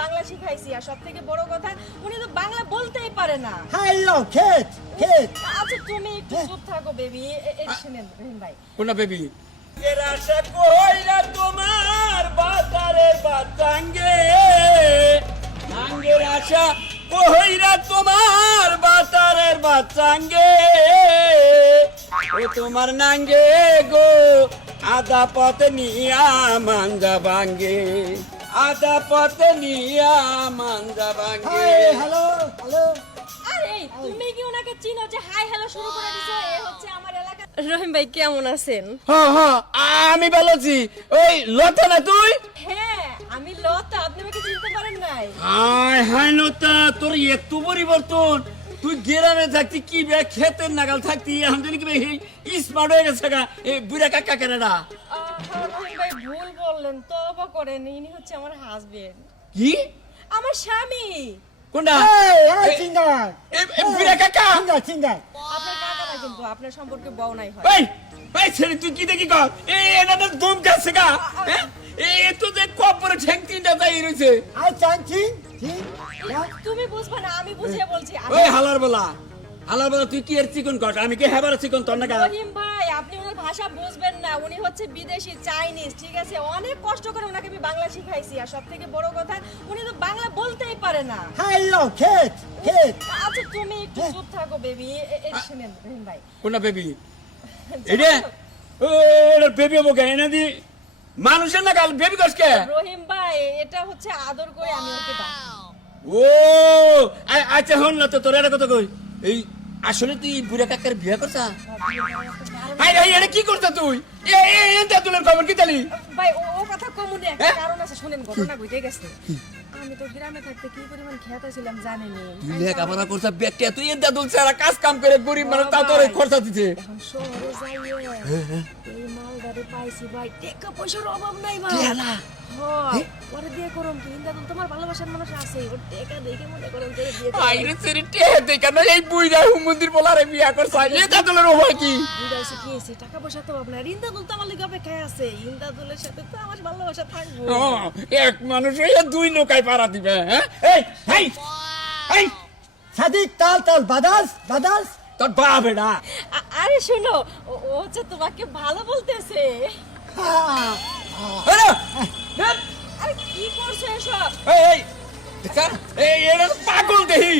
বাংলা শিখাইছি আর সবথেকে বড় কথা উনি তো বাংলা বলতেই পারে না। হ্যালো খেত খেত আচ্ছা তুমি একটু চুপ থাকো বেবি। শুনেন রহিম ভাই, কোনা বেবি এর আশা কইরা তোমার বাতারের বাতাঙ্গে নাঙ্গের আশা কইরা তোমার বাতারের বাতাঙ্গে ও তোমার নাঙ্গে গো আদা পথ নিয়া মাঞ্জা ভাঙ্গে আদা পথ নিয়া মাঞ্জা ভাঙ্গে। হ্যালো হ্যালো আরে তুমি কি ওনাকে চিনো যে হাই হ্যালো শুরু করে দিছো? এ হচ্ছে আমার এলাকা। রহিম ভাই কেমন আছেন? হ্যাঁ হ্যাঁ আমি ভালো আছি। ওই লতা না তুই? হ্যাঁ আমি লতা, আপনি আমাকে চিনতে পারেন নাই? হায় হায় লতা, তোর এত পরিবর্তন। তুই গ্রামে থাকতি কি বে খেতের নাগাল থাকতি এখন জানি কি বে স্মার্ট হয়ে গেছে গা এই বুড়া কাকা কেনাডা। রহিম ভাই ভুল বললেন, তওবা করেন, ইনি হচ্ছে আমার হাজবেন্ড, কি আমার স্বামী। কোনটা এই সিঙ্গার এই বুড়া কাকা? সিঙ্গার সিঙ্গার আপনার কাকা না কিন্তু, আপনার সম্পর্কে বউ নাই হয়। এই এই ছেলে তুই কি দেখি কর এই এটা তো দম যাচ্ছে গা। হ্যাঁ এই তো যে কপরে ঠ্যাং তিনটা যাই রইছে। আই চাচ্ছি ঠিক তুমি বুঝবে না, আমি বুঝিয়ে বলছি। ওই হালার বলা তুই কি এর চিকন কর আমি কি হেবার চিকন তোর না গা। রহিম ভাই আপনি ওনার ভাষা বুঝবেন না, উনি হচ্ছে বিদেশি চাইনিজ, ঠিক আছে? অনেক কষ্ট করে ওনাকে আমি বাংলা শিখাইছি আর সবথেকে বড় কথা উনি তো বাংলা বলতেই পারে না। হ্যালো খেত খেত আচ্ছা তুমি একটু চুপ থাকো বেবি। শুনেন রহিম ভাই, কোনটা বেবি এটা ও এটা বেবি বকে এনে দি মানুষের না গাল বেবি কসকে। রহিম ভাই এটা হচ্ছে আদর করে আমি ওকে ডাকি। ও আচ্ছা হন না তো তোর এটা কথা কই এই আসলে তুই বুড়া কাকার বিয়ে করছা? আই আই এটা কি করছ তুই এটা তোর খবর কি তালি? ভাই ও কথা কমুনে একটা হ্যাঁ? কারণ আছে, শুনেন ঘটনা ঘটে গেছে। আমি তো গ্রামে থাকতে কি পরিমাণ খেত ছিলাম জানেনি। তুই লেখাপড়া করছ ব্যক্তি তুই এটা দুল ছাড়া কাজ কাম করে গরিব মানুষ তা তোর খরচা দিতে। এখন শহরে যাইয়ে এই মালদারে পাইছি ভাই, টাকা পয়সার অভাব নাই ভাই। কি হালা? হয় পরে বিয়ে করুম কি ইন্দা তোমার ভালোবাসার মানুষ আছে, ওর টাকা দেখে মনে করেন যে বিয়ে করব। আইরে সেরি তে দেখা না এই বুইরা মন্দির বলারে বিয়ে করছা এটা তোর ওভার কি? বুঝাইছে কি আছে, টাকা পয়সা তো আপনার ইন্দা তো আমার লিগে অপেক্ষায় আছে, ইন্দা দুলের সাথে তো আমার ভালোবাসা থাকবে। ও এক মানুষ হইয়া দুই নৌকায় পাড়া দিবে। হ্যাঁ এই এই এই সাদিক তাল তাল বাদাস বাদাস তোর বাপ এটা আরে শোনো ও হচ্ছে তোমাকে ভালো বলতেছে। হ্যালো আরে কি করছো এসব? এই দেখা এই এর পাগল দেহি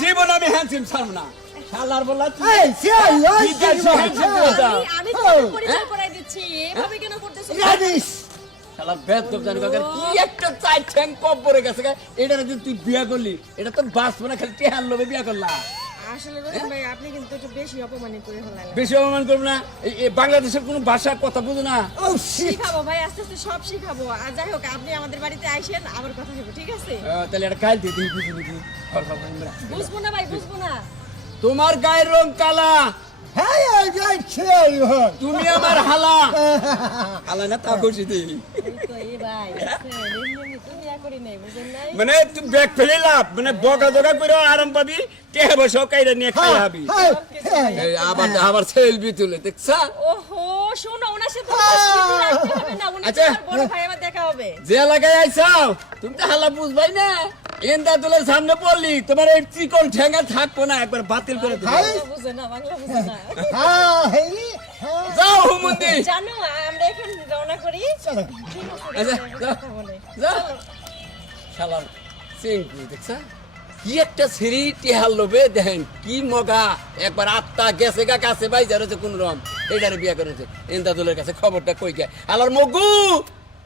জীবন আমি হ্যান্ডসাম ছাড়ব না শালার বলা এই সিয়াল লই আমি তোমাকে পরিচয় করাই দিচ্ছি, এভাবে কেন করতেছো? জানিস শালা বেদ তো জানি কাকা কি একটা চাই ঠ্যাং কপ পড়ে গেছে এটা যদি তুই বিয়া করলি এটা তো বাস মানে খালি টেহার লোভে বিয়া করলা। আসলে রহিম ভাই আপনি কিন্তু একটু বেশি অপমানিত করে হলেন। বেশি অপমান করবো না এই বাংলাদেশের কোনো ভাষার কথা বুঝো না। ও শিট শিখাবো ভাই, আস্তে আস্তে সব শিখাবো। আর যাই হোক আপনি আমাদের বাড়িতে আইসেন, আবার কথা হবে, ঠিক আছে? তাহলে এটা কাল দিয়ে দিই বুঝি বুঝি বুঝবো না ভাই, বুঝবো না। তোমার গায়ের রং কালা হ্যাঁ এই যাই ছেই হয় তুমি আমার হালা হালা না তা খুশি দিই এই তো এই ভাই এমনি তুমি করি নাই, বুঝেন নাই? মানে তুই ব্যাগ ফেলে লাভ মানে বকা জগা করে আরাম পাবি টেহে বসে কাইরা নিয়ে খাই হাবি। এই আবার সেলফি তুলে দেখছা? ওহো শোনো ওনার সাথে স্মৃতি রাখতে হবে না, উনি আচ্ছা। তোমার বড় ভাই, আমার দেখা হবে। যে এলাকায় আইসাও তুমি তো হালা বুঝবাই না এন্দা তুলে সামনে পড়লি তোমার এই চিকন ঠেঙ্গা থাকবো না একবার বাতিল করে দেবো। বাংলা বুঝে না, বাংলা বুঝে না। হ্যাঁ হেই হ্যাঁ যাও হুমন্দি জানো আমরা এখন রওনা করি। চলো ঠিক আছে, আচ্ছা, কথা বলে। যাও শালার চিঙ্কু দেখছা কি একটা সিঁড়ি টেহার লোভে দেখেন কি মগা একবার আত্মা গেছে গা কাছে ভাই যাচ্ছে কোন রকম এটারে বিয়া করেছে এন্দাদুলের কাছে খবরটা কই গে আলার মগু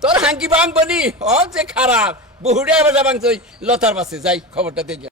তোর হাঙ্কি বাংবনি ও যে খারাপ বহুড়ে আবার যাবাং লতার পাশে যাই খবরটা দেখে